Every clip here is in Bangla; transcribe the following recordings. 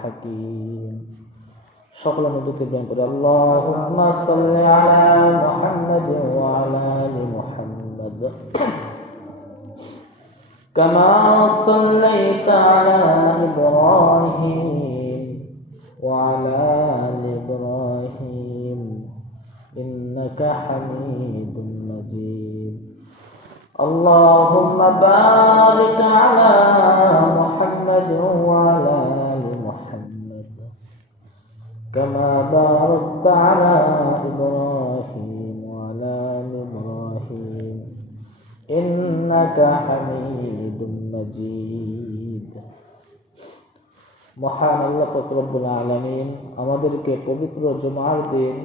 حكيم. সকল নবীকে বেন করে আল্লাহুম্মা সাল্লি আলা মুহাম্মাদ ওয়া আলা আলি মুহাম্মাদ কামা সাল্লাইতা আলা ইব্রাহিম ওয়া আলা আলি ইব্রাহিম ইন্নাকা হামিদুম মাজিদ. আল্লাহুম্মা বারিক আলা মুহাম্মাদ ওয়া আলা আলি মুহাম্মাদ كما باركت على إبراهيم وعلى آل إبراهيم إنك حميد مجيد. মহান আল্লাহ পাক রব্বুল আলামিন আমাদেরকে পবিত্র জুমার দিন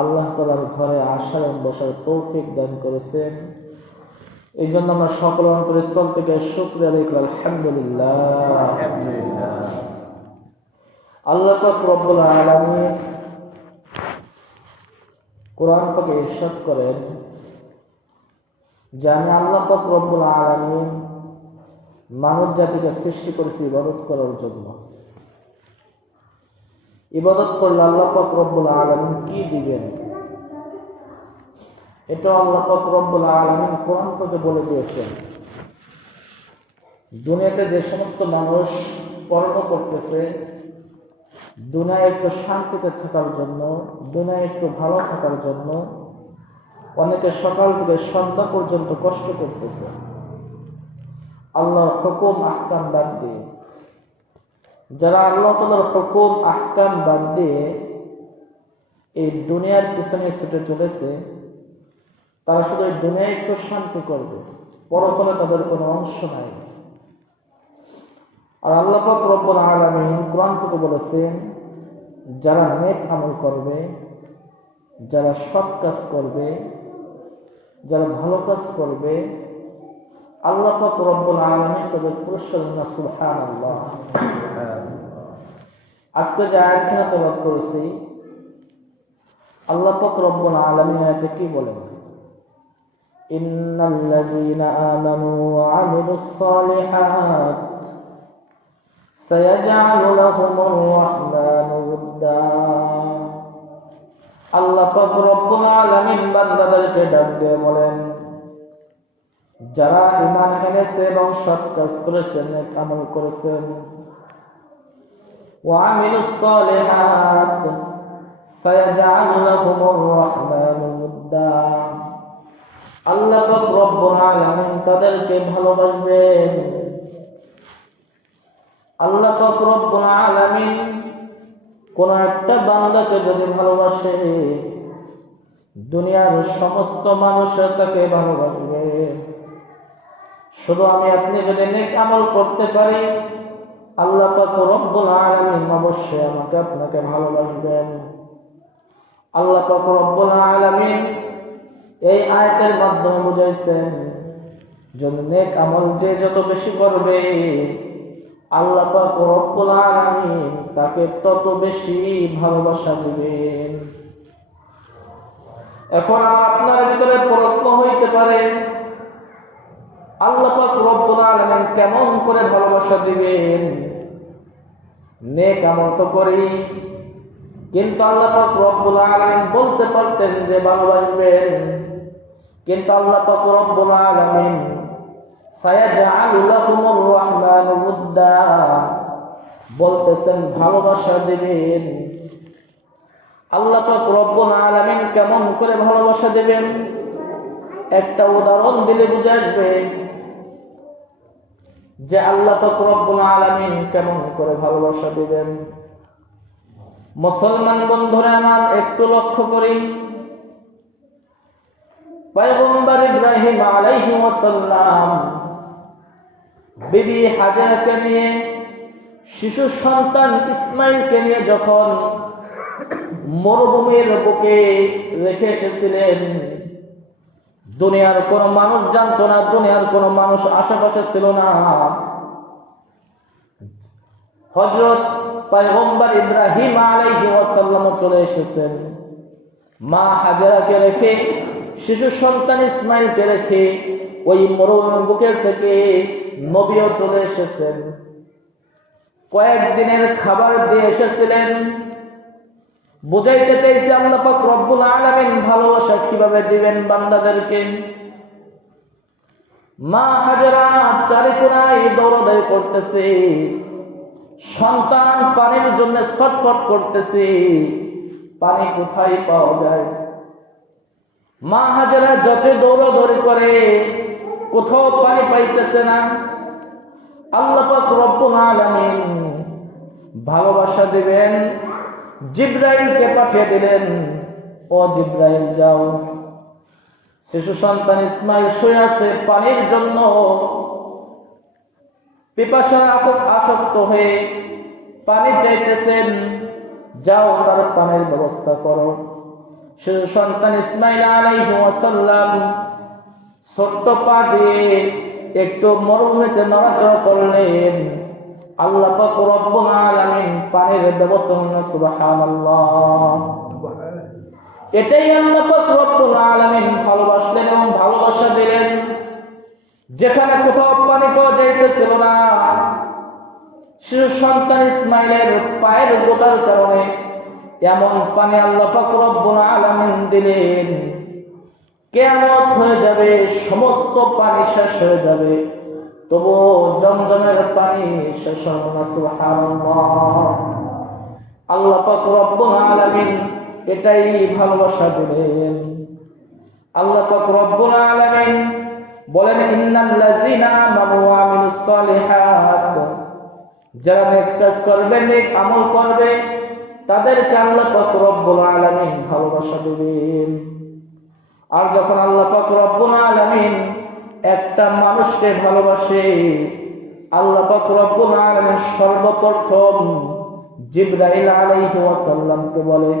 আল্লাহ তাআলার ঘরে আসার এবং বসার তৌফিক দান করেছেন। এই জন্য আমরা সকল অন্তরস্থল থেকে শুকরিয়া আদায় করি আলহামদুলিল্লাহ। আল্লাহ পাক রব্বুল আলামিন কোরআন পাকে ইরশাদ করেন যে আমি আল্লাহ পাক রব্বুল আলামিন মানব জাতিকে সৃষ্টি করেছি ইবাদত করার জন্য। ইবাদত করলে আল্লাহ পাক রব্বুল আলামিন কি দিবেন এটা আল্লাহ পাক রব্বুল আলামিন কোরআন পাকে বলে দিয়েছেন। দুনিয়াতে যে সমস্ত মানুষ কর্ম করতেছে দুনিয়ায় একটু শান্তিতে থাকার জন্য, দুনিয়ায় একটু ভালো থাকার জন্য অনেকে সকাল থেকে সন্ধ্যা পর্যন্ত কষ্ট করতেছে আল্লাহর হুকুম আহকাম বাদ দিয়ে। যারা আল্লাহ তাআলার হুকুম আহকাম বাদ দিয়ে এই দুনিয়ার পিছনে ছুটে চলেছে তারা শুধু এই দুনিয়ায় একটু শান্তি করবে, পরকালে তাদের কোনো অংশ নাই। আর আল্লাহ পাক রব্বুল আলামিন কোরআন থেকে বলেছেন যারা নেক আমল করবে, যারা সৎ কাজ করবে, যারা ভালো কাজ করবে আল্লাহ পাক রব্বুল আলামিন তাদের পুরস্কার দেন। সুবহানাল্লাহ। আজকে যে আয়াতখানা তেলাওয়াত করেছি আল্লাহ পাক রব্বুল আলামিন আয়াতে কি বলেন? ইন্নাল্লাযীনা আমানু ওয়া আমিলুস সালিহাত সায়াজআলু লাহুমুর রাহমানু উদ্দা। আল্লাহ পাক রব্বুল আলামিন বান্দাদেরকে ডাক দিয়ে বলেন যারা ঈমান এনেছে এবং সৎ কাজ করেছেন, নেক আমল করেছেন, ওয়া আমিলুস সালিহাত সায়াজআলু লাহুমুর রাহমানু উদ্দা। আল্লাহ পাক রব্বুল আলামিন তাদেরকে ভালোবাসবেন। আল্লাহ পাক রব্বুল আলামিন কোন একটা বান্দাকে যদি ভালোবাসে দুনিয়ার সমস্ত মানুষ তাকে ভালোবাসবে। শুধু আমি আপনি যদি নেক আমল করতে পারি আল্লাহ পাক রব্বুল আলামিন অবশ্যই আমাকে আপনাকে ভালোবাসবেন। আল্লাহ পাক রব্বুল আলামিন এই আয়াতের মাধ্যমে বুঝাইছেন যে নেক আমল যে যত বেশি করবে আল্লাহ পাক রব্বুল আলামিন তাকে তত বেশি ভালোবাসা দিবেন। এখন আপনার ভিতরে প্রশ্ন হইতে পারে আল্লাহ পাক রব্বুল আলামিন কেমন করে ভালোবাসা দিবেন? নেক আমল তো করি, কিন্তু আল্লাহ পাক রব্বুল আলামিন বলতে পারতেন যে ভালোবাসবেন, কিন্তু আল্লাহ পাক রব্বুল আলামিন সায়াজআলু লাহুমুর রাহমানু উদ্দা বলতেছেন ভালোবাসা দিবেন। আল্লাহ পাক রব্বুল আলামিন কেমন করে ভালোবাসা দিবেন একটা উদাহরণ দিলে বুঝে আসবে যে আল্লাহ পাক রব্বুল আলামিন কেমন করে ভালোবাসা দিবেন। মুসলমান বন্ধুরা আমার একটু লক্ষ্য করি, পয়গম্বর ইব্রাহিম আলাইহিস সালাম বিবি হাজারাকে নিয়ে, শিশু সন্তান ইসমাইলকে নিয়ে যখন মরুভূমির বুকে রেখে এসেছিলেন, দুনিয়ার কোন মানুষ জানতো না, দুনিয়ার কোন মানুষ আশেপাশে ছিল না। হযরত পয়গম্বর ইব্রাহিম আলাইহিস সালাম চলে এসেছেন, মা হাজারাকে রেখে, শিশু সন্তান ইসমাইলকে রেখে ওই মরুভূমির বুকের থেকে নবীও চলে এসেছেন। কয়েকদিনের খাবার দিয়ে এসেছিলেন। বুঝাইতে চাইছে আল্লাহ পাক রব্বুল আলামিন ভালোবাসা কিভাবে দিবেন বান্দাদেরকে। মা হাজেরা চারিকোণায় দৌড়াদৌড়ি করতেছে, সন্তান পানির জন্য ছটফট করতেছে, পানি কোথায় পাওয়া যায়। মা হাজেরা যত দৌড়াদৌড়ি করে কোথাও পানি পাইতেছে না। আল্লাহ পাক রব্বুল আলামিন ভালোবাসা দিবেন, জিবরাইলকে পাঠিয়ে দিলেন, ও জিবরাইল যাও, শিশু সন্তান ইসমাইল শুয়ে আছে পানির জন্য পিপাসায় আসক্ত হয়ে পানি চাইতেছেন, যাও তার পানির ব্যবস্থা করো। শিশু সন্তান ইসমাইল আলাইহিস সালাম ছোট্ট পা দিয়ে একটু মরুভূমিতে নড়াচড়া করলেন। আল্লাহ পাক রব্বুল আলামিন পানির ব্যবস্থা করলেন। সুবহানাল্লাহ। এটাই আল্লাহ পাক রব্বুল আলামিন ভালোবাসলেন এবং ভালোবাসা দিলেন। যেখানে কোথাও পানি পাওয়া যাইতেছিল না, শিশু সন্তান ইসমাইলের পায়ের গোটার কারণে এমন পানি আল্লাহ পাক রব্বুল আলামিন দিলেন, কিয়ামত হয়ে যাবে, সমস্ত পানি শেষ হয়ে যাবে, তবু জমজমের পানি শেষ হবে না। সুবহানাল্লাহ। আল্লাহ পাক রব্বুল আলামিন এটাই ভালোবাসা দিলেন। আল্লাহ পাক রব্বুল আলামিন বলেন, ইন্নাল্লাযীনা আমানু ওয়া আমিলুস সালিহাত, যারা নেক কাজ করবে, নেক আমল করবে, তাদেরকে আল্লাহ পাক রব্বুল আলামিন ভালোবাসা দিবেন। আর যখন আল্লাহ পাক রব্বুল আলামিন একটা মানুষকে ভালোবাসে, আল্লাহ পাক রব্বুল আলামিন সর্বপ্রথম জিবরাইল আলাইহিস সালামকে বলে,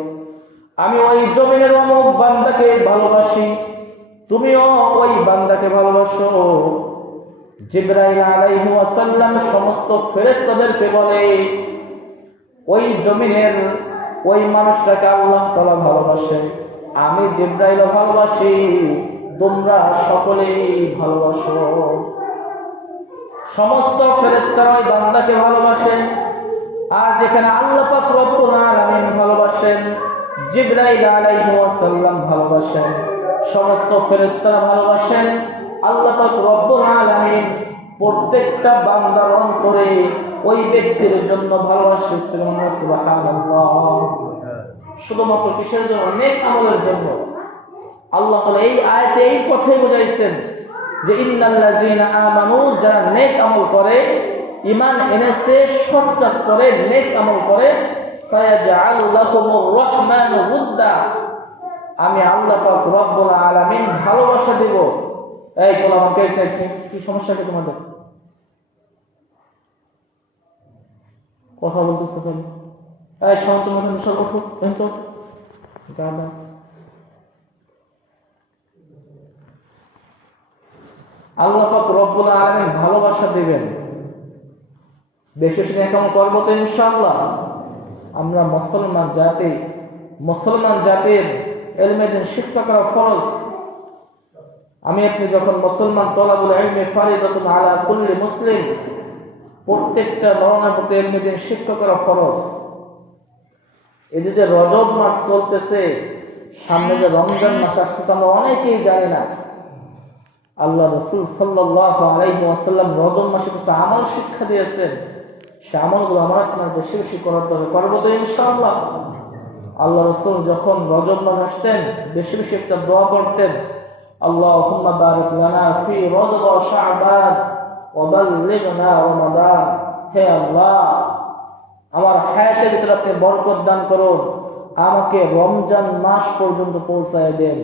আমি ওই জমিনের অমুক বান্দাকে ভালোবাসি, তুমিও ওই বান্দাকে ভালোবাসো। জিবরাইল আলাইহিস সালাম সমস্ত ফেরেশতাদেরকে বলে, ওই জমিনের ওই মানুষটাকে আল্লাহ তাআলা ভালোবাসে, আমি জিবরাইলও ভালোবাসি, তোমরা সকলেই ভালোবাসো। সমস্ত ফেরেশতারা ওই বান্দাকে ভালোবাসেন। আর যেখানে আল্লাহ পাক রব্বুল আলামিন ভালোবাসেন, জিবরাইল আলাইহিস সালাম ভালোবাসেন, সমস্ত ফেরেশতারা ভালোবাসেন, আল্লাহ পাক রব্বুল আলামিন প্রত্যেকটা বান্দার অন্তরে ওই ব্যক্তির জন্য ভালোবাসা। সুবহানাল্লাহ। শুধুমাত্র কিসের জন্য? নেক আমলের জন্য। আল্লাহ তাআলা এই আয়াতে এই কথাই বুঝাইছেন যে ইন্নাল্লাযীনা আমানু, যারা নেক আমল করে, ঈমান এনেছে, সৎ কাজ করে, নেক আমল করে, সায়াজআলু লাকুমুর রাহমানু উদ্দা, আমি আল্লাহ পাক রব্বুল আলামিন ভালোবাসা দেব। এই বলো আমাকে কি সমস্যা কি তোমাদের? কথা বলতেছো কেন? এই শান্ত মনে সব ওঠো, এতো গাদা। আল্লাহ পাক রব্বুল আলামিন ভালোবাসা দিবেন। বেশি এখন করবো তো ইনশাআল্লাহ। আমরা মুসলমান জাতির ইলমে দ্বীন শিক্ষা করা ফরজ। আমি আপনি যখন মুসলমান, তলাবুল ইলমি ফারিদাতুন আলা কুল্লি মুসলিম, প্রত্যেকটা নরনারীকে ইলমে দ্বীন শিক্ষা করা ফরজ। এই যে রজব মাস চলতেছে, সামনে যে রমজান মাস আসতেছে, আমরা অনেকেই জানি না। আল্লাহ রাসূল সাল্লাল্লাহু আলাইহি ওয়াসাল্লাম রজব মাসে কিছু আমল শিক্ষা দিয়েছেন। সে আমলগুলো আমরা আপনার বেশি বেশি করার দরকার, করবো তো ইনশাআল্লাহ। আল্লাহ রাসূল যখন রজব মাস আসতেন, বেশি বেশি একটা দোয়া করতেন, আল্লাহুম্মা বারিক লানা ফি রজব ওয়া শাবান ওয়া বাল্লিগনা রমাদান। হে আল্লাহ, আমার হায়াতের ভিতরে আপনি বরকত দান করুন, আমাকে রমজান মাস পর্যন্ত পৌঁছায় দেন।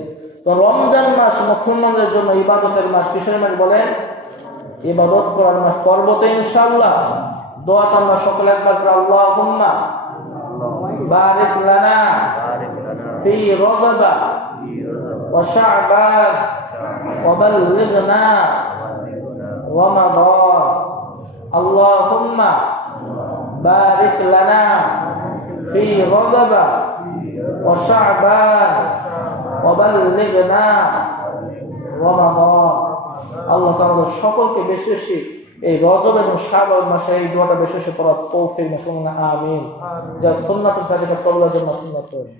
তো রমজান মাস মুসলমানদের জন্য ইবাদতের মাস। কিসের মাস বলেন? ইবাদত করার মাস। করবো তো ইনশাআল্লাহ। দোয়াটা আমরা সকলে একবার করে, আল্লাহুম্মা বারিক লানা ফি রজব ওয়া শাবান ওয়া বাল্লিগনা রমাদান। আল্লাহুম্মা বারিক লানা ফি রজব ওয়া শাবান ওয়া বাল্লিগনা রমাদান। আল্লাহ তাআলা সকলকে বেশি বেশি এই রজব এবং শাবান মাসে এই দোয়াটা বেশি বেশি পড়ার তৌফিক মুসলমান আমিন। যা সুন্নাত জারিকা কবুলের জন্য সুন্নাত করে।